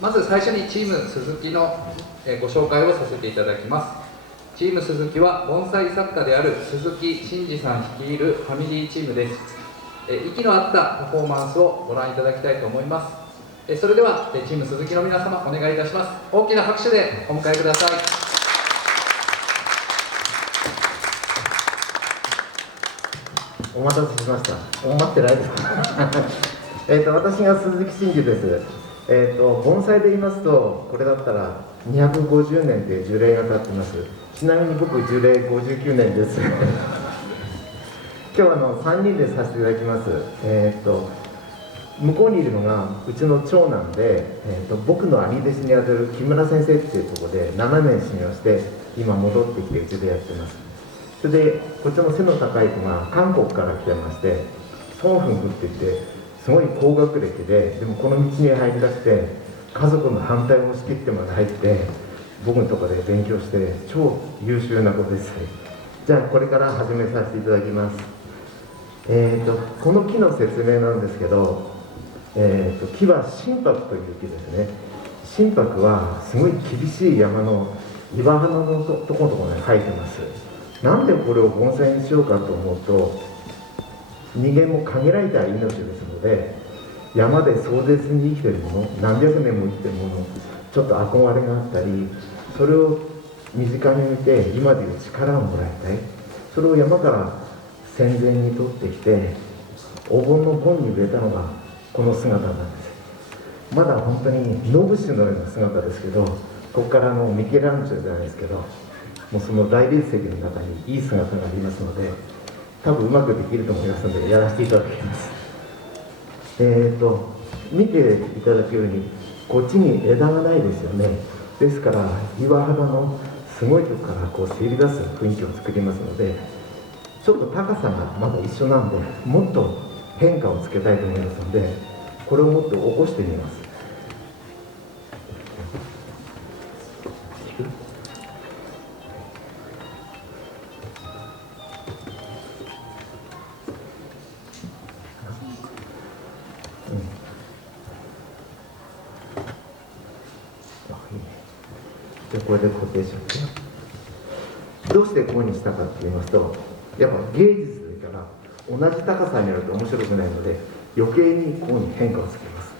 まず最初にチーム鈴木のご紹介をさせていただきます。チーム鈴木は盆栽作家である鈴木真二さん率いるファミリーチームです。息の合ったパフォーマンスをご覧いただきたいと思います。それではチーム鈴木の皆様お願いいたします。大きな拍手でお迎えください。お待たせしました。待ってないです私が鈴木真二です。盆栽で言いますと、これだったら250年という樹齢が立ってます。ちなみに僕、樹齢59年です。今日は3人でさせていただきます。向こうにいるのがうちの長男で、僕の兄弟子にあたる木村先生っていうところで7年修行して、今戻ってきてうちでやってます。それでこっちの背の高い子が韓国から来てまして、ソンフンフって言ってすごい高学歴で、でもこの道に入りだして家族の反対を押し切ってまで入って僕のところで勉強して超優秀な子です。じゃあこれから始めさせていただきます。この木の説明なんですけど、木は心拍という木ですね。心拍はすごい厳しい山の岩肌のところに生えてます。なんでこれを盆栽にしようかと思うと、人間も限られた命ですので、山で壮絶に生きているもの、何百年も生きているもの、ちょっと憧れがあったり、それを身近に見て今でいう力をもらいたい。それを山から戦前に取ってきてお盆の盆に植えたのがこの姿なんです。まだ本当にノブシのような姿ですけど、ここからミケランジェロじゃないですけど、もうその大理石の中にいい姿がありますので、多分うまくできると思いますのでやらせていただきます。見ていただくようにこっちに枝がないですよね。ですから岩肌のすごいところからこうせり出す雰囲気を作りますので、ちょっと高さがまだ一緒なんで、もっと変化をつけたいと思いますので、これをもっと起こしてみます。じゃあこれで固定しますね。どうしてこうにしたかって言いますと、やっぱ芸術というから同じ高さになると面白くないので、余計にこうに変化をつけます。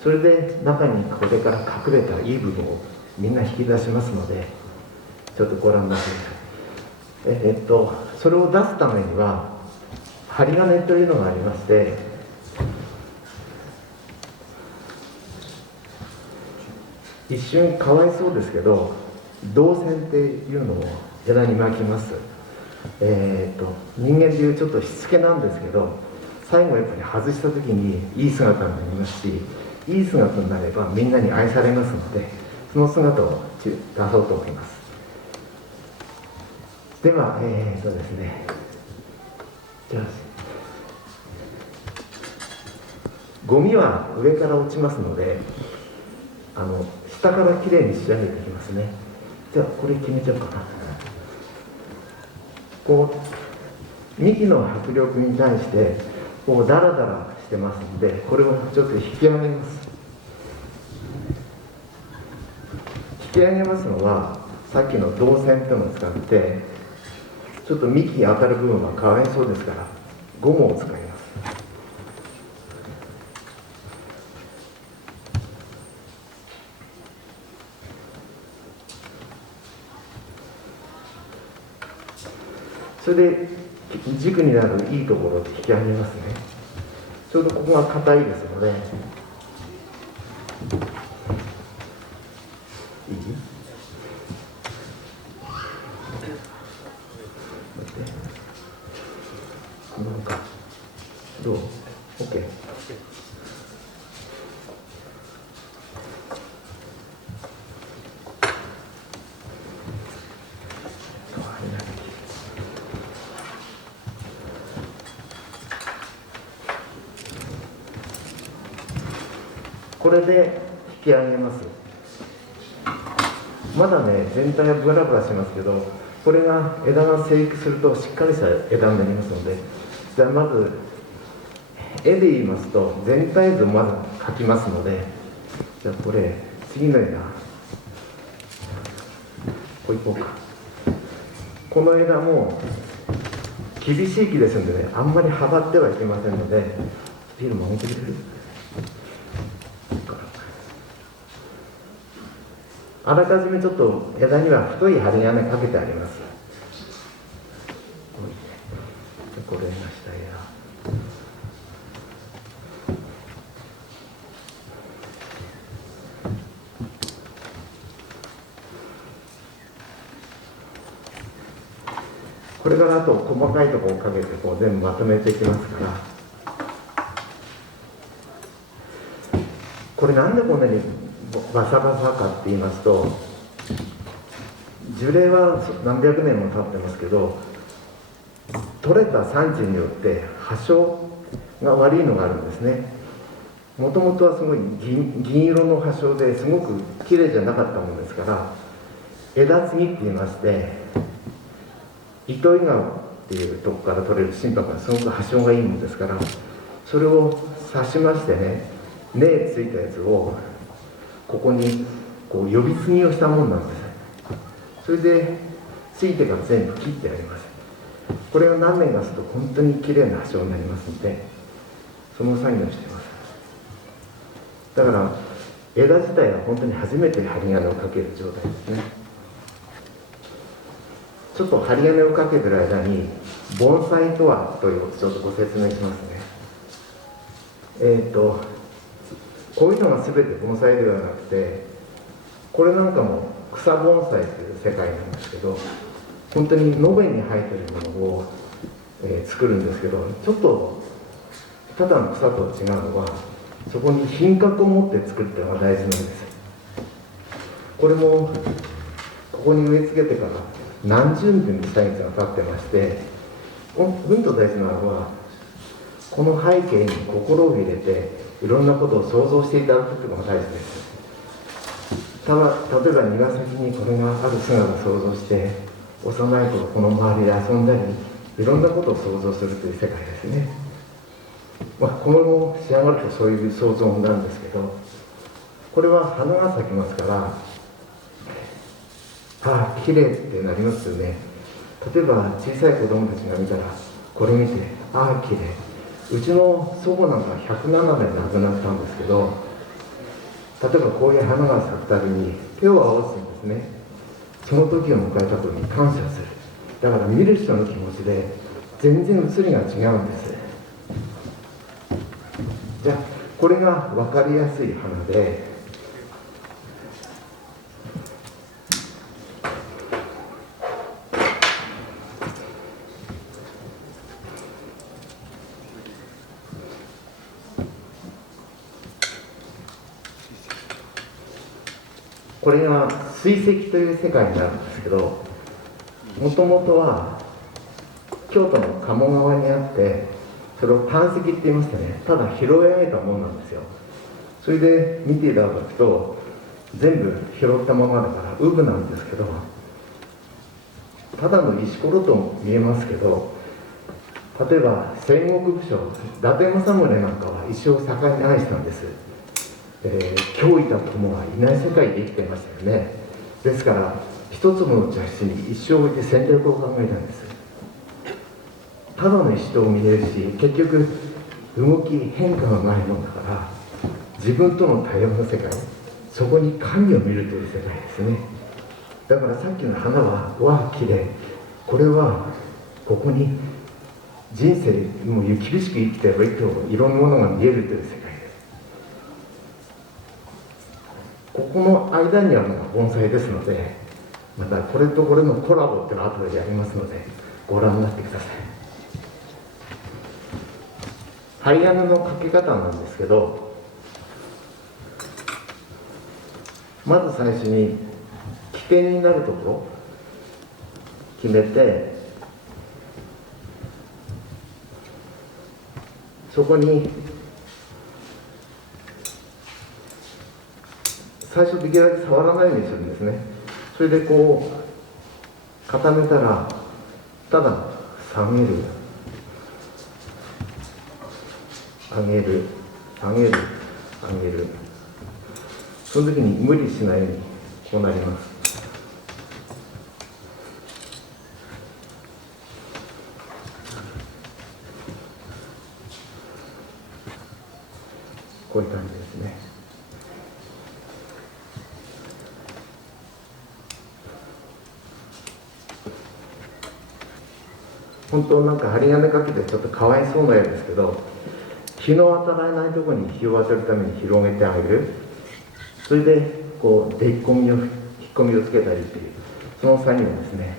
それで中にこれから隠れたいい部分をみんな引き出しますので、ちょっとご覧になってください。それを出すためには針金というのがありまして、一瞬かわいそうですけど銅線っていうのを枝に巻きます。人間でいうちょっとしつけなんですけど、最後やっぱり外した時にいい姿になりますし、いい姿になればみんなに愛されますので、その姿を出そうと思います。ではそうですね、じゃあゴミは上から落ちますので、下からきれいに仕上げていきますね。じゃあこれ決めちゃおうかな。こう幹の迫力に対してこうダラダラしてますので、これをちょっと引き上げます。引き上げますのはさっきの銅線というのを使って、ちょっと幹に当たる部分はかわいそうですからゴムを使います。それで軸になるいいところを引き上げますね。ちょうどここが硬いですので、いい？なんかどう？ OK。これで引き上げます。まだね、全体はブラブラしますけど、これが枝が生育するとしっかりした枝になりますので、じゃあまず絵で言いますと全体図をまず描きますので、じゃあこれ次の枝、こういこうか。この枝も厳しい木ですんでね、あんまり幅ってはいけませんので、スピード守ってくれる？あらかじめちょっと枝には太い針金かけてあります。これが下枝。これからあと細かいところをかけてこう全部まとめていきますから、これなんでこんなにバサバサかって言いますと、樹齢は何百年も経ってますけど、取れた産地によって葉生が悪いのがあるんですね。もともとはすごい銀色の葉生ですごく綺麗じゃなかったものですから、枝継ぎって言いまして、糸魚川っていうとこから取れる心拍がすごく葉生がいいものですから、それを刺しましてね、根ついたやつをここにこう呼び継ぎをしたものなんです。それでついてから全部切ってあります。これが何年かすると本当に綺麗な葉生になりますので、その作業をしています。だから枝自体は本当に初めて針金をかける状態ですね。ちょっと針金をかけてる間に盆栽とはということをちょっとご説明しますね。こういうのが全て盆栽ではなくて、これなんかも草盆栽という世界なんですけど、本当に延べに生えてるものを、作るんですけど、ちょっとただの草と違うのは、そこに品格を持って作るっていうのが大事なんです。これもここに植え付けてから何十年の歳月が経ってまして、うんと大事なのは、この背景に心を入れていろんなことを想像していただくというのが大事です。例えば庭先にこれがある姿を想像して、幼い頃この周りで遊んだり、いろんなことを想像するという世界ですね。これも仕上がるとそういう想像なんですけど、これは花が咲きますから、ああ綺麗ってなりますよね。例えば小さい子供たちが見たらこれ見て、ああ綺麗。うちの祖母なんか107年亡くなったんですけど、例えばこういう花が咲くたびに手を合わせるんですね。その時を迎えた時に感謝する。だから見る人の気持ちで全然写りが違うんです。じゃあこれが分かりやすい花で、これが水石という世界になるんですけど、もともとは京都の鴨川にあって、それを淡石って言いましてね、ただ拾い上げたものなんですよ。それで見ていただくと全部拾ったままだからウブなんですけど、ただの石ころとも見えますけど、例えば戦国武将伊達政宗なんかは石を盛んに愛したんです。今日いた友はいない世界で生きていましたよね。ですから一つの茶室に一生置いて戦略を考えたんです。ただの石と見えるし、結局動き変化がないもんだから、自分との対話の世界、そこに神を見るという世界ですね。だからさっきの花はわあ綺麗、これはここに人生もう厳しく生きていればいくといろんなものが見えるという世界です。ここの間にあるのが盆栽ですので、またこれとこれのコラボっていうのは後でやりますのでご覧になってください。針金のかけ方なんですけど、まず最初に起点になるところ決めて、そこに最初できるだけ触らないようにするんですね。それでこう固めたら、ただ下げる上げる下げる上げるその時に無理しないようにこうなります。こういう感じですね。本当なんか針金かけてちょっとかわいそうなやつですけど、日の当たらないところに日を当てるために広げてあげる。それでこう引っ込みをつけたりっていう、その作業ですね。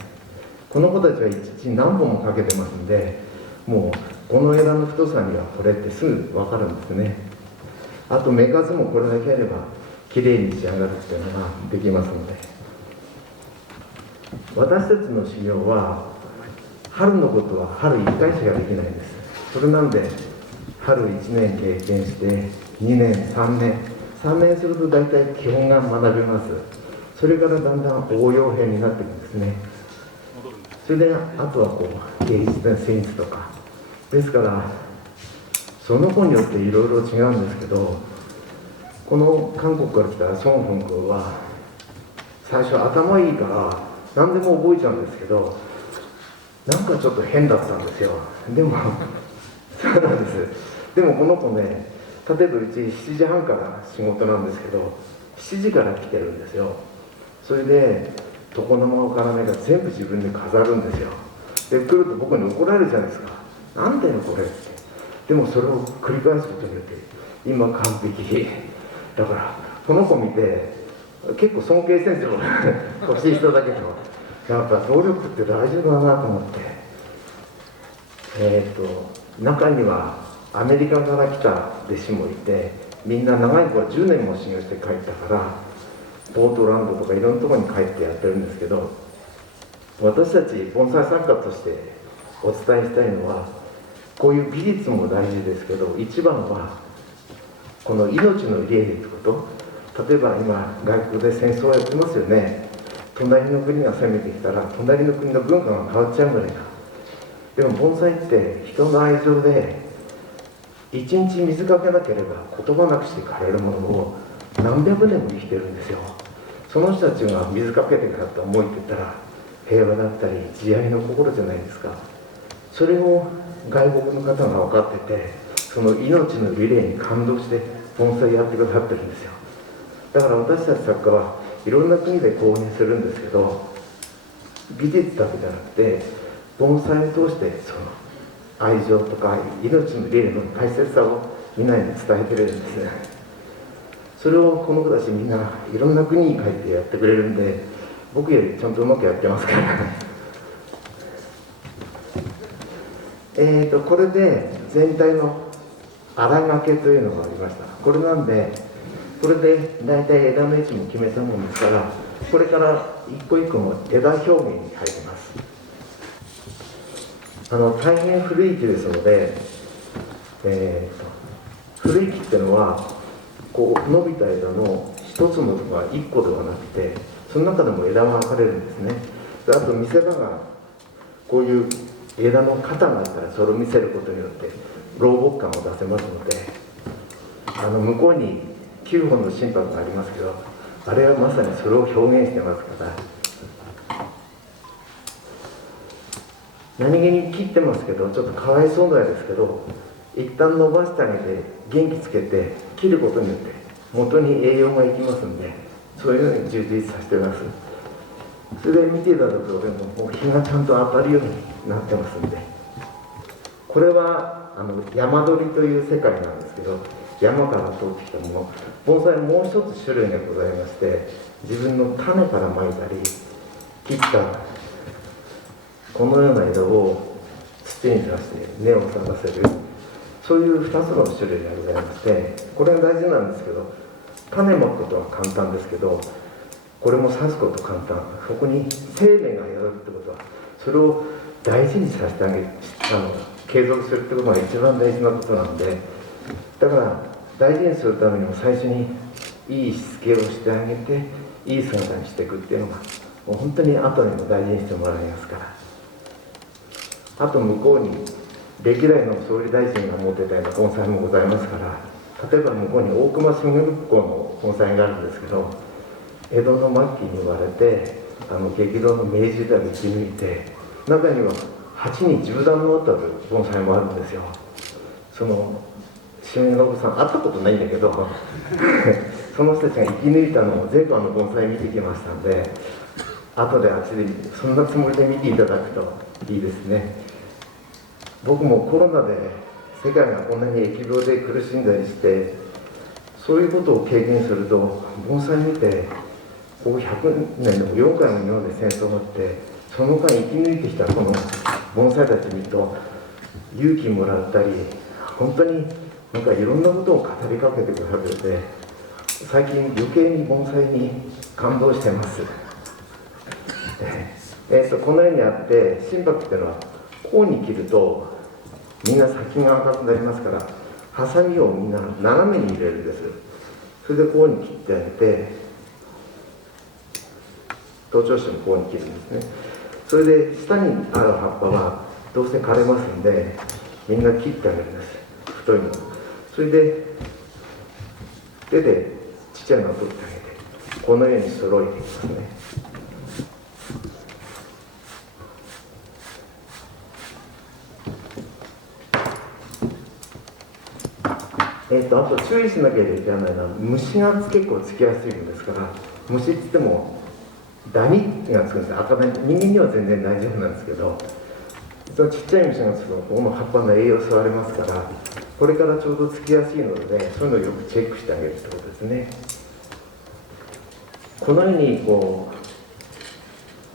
この子たちは一日何本もかけてますんで、もうこの枝の太さにはこれってすぐ分かるんですね。あと目数もこれだけあればきれいに仕上がるっていうのができますので、私たちの修行は春のことは春1回しかできないんです。それなんで春1年経験して2年3年すると大体基本が学べます。それからだんだん応用編になっていくんですね。それであとはこう芸術のセンスとかですから、その子によっていろいろ違うんですけど、この韓国から来たソン・フン君は最初頭いいから何でも覚えちゃうんですけど、なんかちょっと変だったんですよ。でもそうなんです。でもこの子ね、例えばうち7時半から仕事なんですけど、7時から来てるんですよ。それで床の間をからめが全部自分で飾るんですよ。で来ると僕に怒られるじゃないですか。なんだよこれって。でもそれを繰り返すことによって今完璧だから、この子見て結構尊敬先生も欲しい人だけど、やっぱ努力って大事だなと思って、中にはアメリカから来た弟子もいて、みんな長い子は10年も修行して帰ったから、ポートランドとかいろんなところに帰ってやってるんですけど、私たち盆栽作家としてお伝えしたいのは、こういう技術も大事ですけど、一番はこの命の入れ入れってこと。例えば今外国で戦争をやってますよね。隣の国が攻めてきたら隣の国の文化が変わっちゃうんじゃないか。でも盆栽って人の愛情で、一日水かけなければ言葉なくして枯れるものを何百年も生きてるんですよ。その人たちが水かけてからって思いって言ったら平和だったり慈愛の心じゃないですか。それを外国の方が分かってて、その命のリレーに感動して盆栽やってくださってるんですよ。だから私たち作家はいろんな国で講演するんですけど、技術だけじゃなくて盆栽を通してその愛情とか命のリレーの大切さをみんなに伝えてくれるんですね。それをこの子たちみんないろんな国に帰ってやってくれるんで、僕よりちゃんとうまくやってますからこれで全体の荒掛けというのがありました。これなんで、これで大体枝の位置も決めたもんですから、これから一個一個の枝表現に入ります。大変古い木ですので、古い木っていうのはこう伸びた枝の一つのとか一個ではなくて、その中でも枝が分かれるんですね。であと見せ場がこういう枝の肩があったらそれを見せることによって老木感を出せますので、向こうに9本の心拍がありますけど、あれはまさにそれを表現してますから。何気に切ってますけど、ちょっとかわいそうなんですけど、一旦伸ばしてあげて元気つけて切ることによって元に栄養がいきますんで、そういうのに充実させてます。それで見ていただくともう日がちゃんと当たるようになってますんで、これは山鳥という世界なんですけど、山から通ってきたもの、盆栽もう一つ種類がございまして、自分の種からまいたり切ったこのような枝を土に刺して根を咲かせる、そういう2つの種類がございまして、これが大事なんですけど、種まくことは簡単ですけど、これも刺すこと簡単。そこに生命が宿るってことは、それを大事にさせてあげる、継続するってことが一番大事なことなんで、だから大事にするためにも最初にいいしつけをしてあげて、いい姿にしていくっていうのがもう本当に後にも大事にしてもらいますから。あと向こうに歴代の総理大臣が持ってたような盆栽もございますから、例えば向こうに大隈重信公の盆栽があるんですけど、江戸の末期に生まれて激動の明治時代を生き抜いて、中には8に10段のあたる盆栽もあるんですよ。その新信さん会ったことないんだけどその人たちが生き抜いたのを全部盆栽見てきましたんで、後であっちでそんなつもりで見ていただくといいですね。僕もコロナで世界がこんなに疫病で苦しんだりして、そういうことを経験すると盆栽見て、ここ100年でも4回も日本で戦争があって、その間生き抜いてきたこの盆栽たち見ると勇気もらったり、本当になんかいろんなことを語りかけてくださってて、最近余計に盆栽に感動してます。このようにあって、心拍っていうのはこうに切るとみんな先が赤くなりますから、ハサミをみんな斜めに入れるんです。それでこうに切ってあげて、頭頂枝もこうに切るんですね。それで下にある葉っぱはどうせ枯れますんで、みんな切ってあげるんです、太いの。それで手でちっちゃいのを取ってあげて、このように揃えていきますね。あと注意しなきゃいけないのは、虫が結構つきやすいんですから、虫って言ってもダニがつくんですよ。赤ダニ、人間には全然大丈夫なんですけど、そのちっちゃい虫がつくとこの葉っぱの栄養吸われますから、これからちょうどつきやすいので、そういうのをよくチェックしてあげるってことですね。このようにこ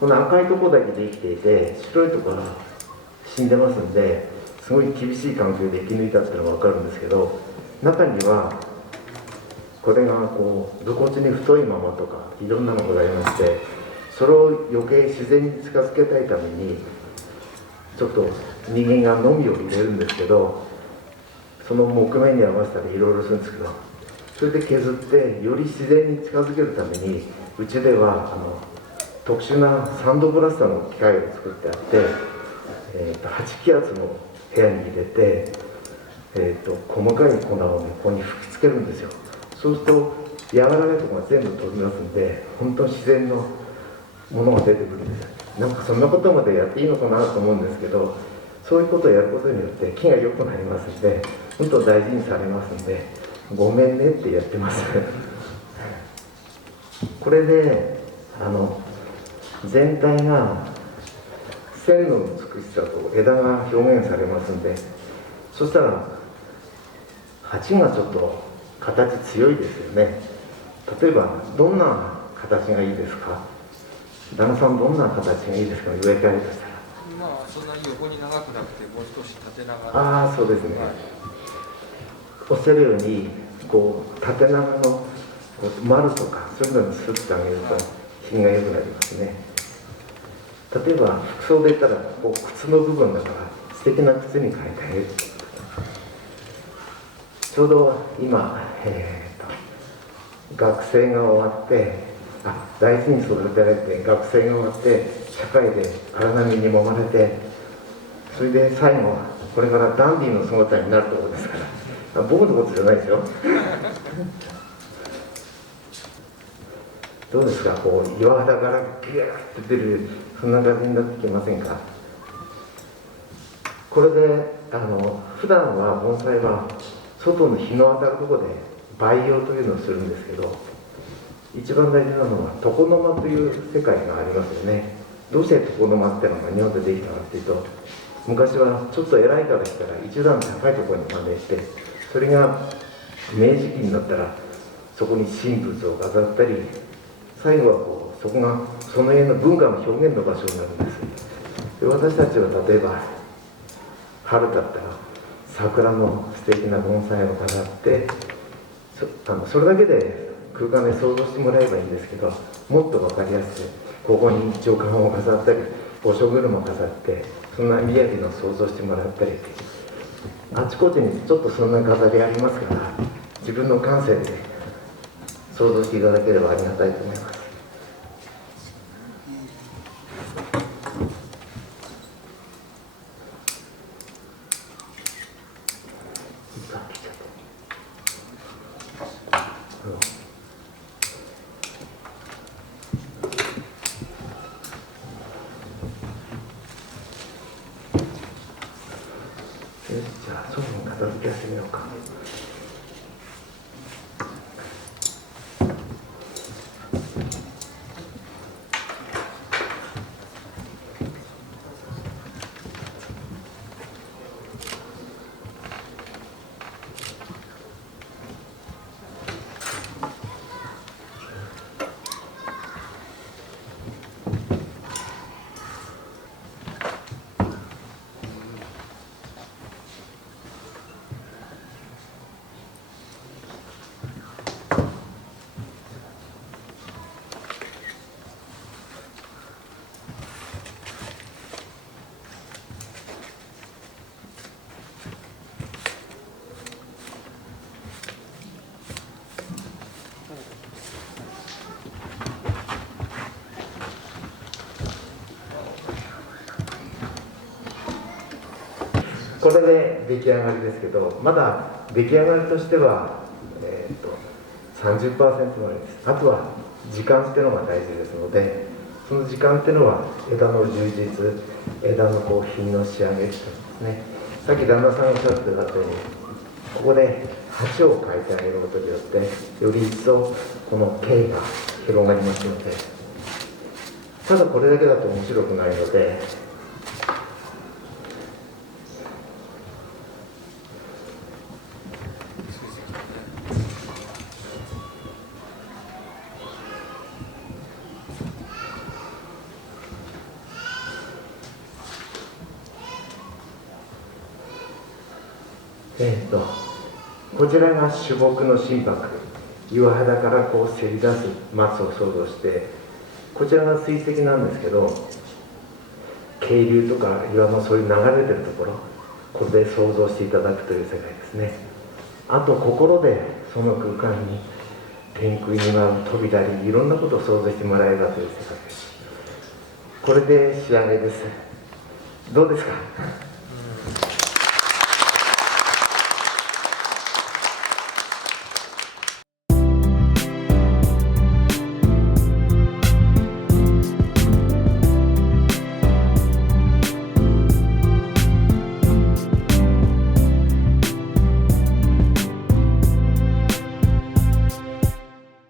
の赤いところだけで生きていて、白いところは死んでますんで、すごい厳しい環境で生き抜いたっていうのが分かるんですけど、中にはこれが武骨に太いままとかいろんなのがありまして、それを余計自然に近づけたいためにちょっと人間がのみを入れるんですけど、その木目に合わせたりいろいろするんですけど、それで削ってより自然に近づけるために、うちでは特殊なサンドブラスターの機械を作ってあって、8気圧の部屋に入れて、細かい粉をここに吹きつけるんですよ。そうすると柔らかいところが全部飛びますんで、本当に自然のものが出てくるんですよ。なんかそんなことまでやっていいのかなと思うんですけど、そういうことをやることによって木が良くなりますんで、本当大事にされますんで、ごめんねってやってますこれで全体が線の美しさと枝が表現されますんで、そしたら鉢がちょっと形強いですよね。例えばどんな形がいいですか？旦那さん、どんな形がいいですか？植え替えるとしたら。まあそんなに横に長くなくて、もう少し縦長な。ああ、そうですね、はい、おっしゃるように縦長の丸とかそういうのにすってあげると品が良くなりますね。例えば服装で言ったら靴の部分だから素敵な靴に変えてあげる。ちょうど今、学生が終わって、大事に育てられて学生が終わって社会で荒波に揉まれて、それで最後これからダンディーの姿になるところですから、僕のことじゃないですよどうですか、岩肌からギューッと出る、そんな感じになってきませんか？これで普段は盆栽は外の日の当たるところで培養というのをするんですけど、一番大事なのは床の間という世界がありますよね。どうして床の間っていうのが日本でできたかっていうと、昔はちょっと偉いからしたら一段高いところに真似して、それが明治期になったらそこに神仏を飾ったり、最後はそこがその家の文化の表現の場所になるんです。で、私たちは例えば春だったら桜の素敵な盆栽を飾って、それだけで空間で想像してもらえばいいんですけど、もっと分かりやすくここに長官を飾ったり御所車を飾って、そんな宮城の想像してもらったり、あちこちにちょっとそんな飾りありますから、自分の感性で想像していただければありがたいと思います。片付けしてみようか。これで出来上がりですけど、まだ出来上がりとしては、30% までです。あとは時間っていうのが大事ですので、その時間っていうのは枝の充実、枝の品の仕上げっていうんですね。さっき旦那さんがおっしゃってたように、ここで鉢を変えてあげることによってより一層この径が広がりますので、ただこれだけだと面白くないので、こちらが主木の心拍、岩肌からせり出す松を想像して、こちらが水石なんですけど、渓流とか岩のそういう流れてるところ、これで想像していただくという世界ですね。あと心でその空間に天空に舞う扉にいろんなことを想像してもらえればという世界です。これで仕上げです。どうですか？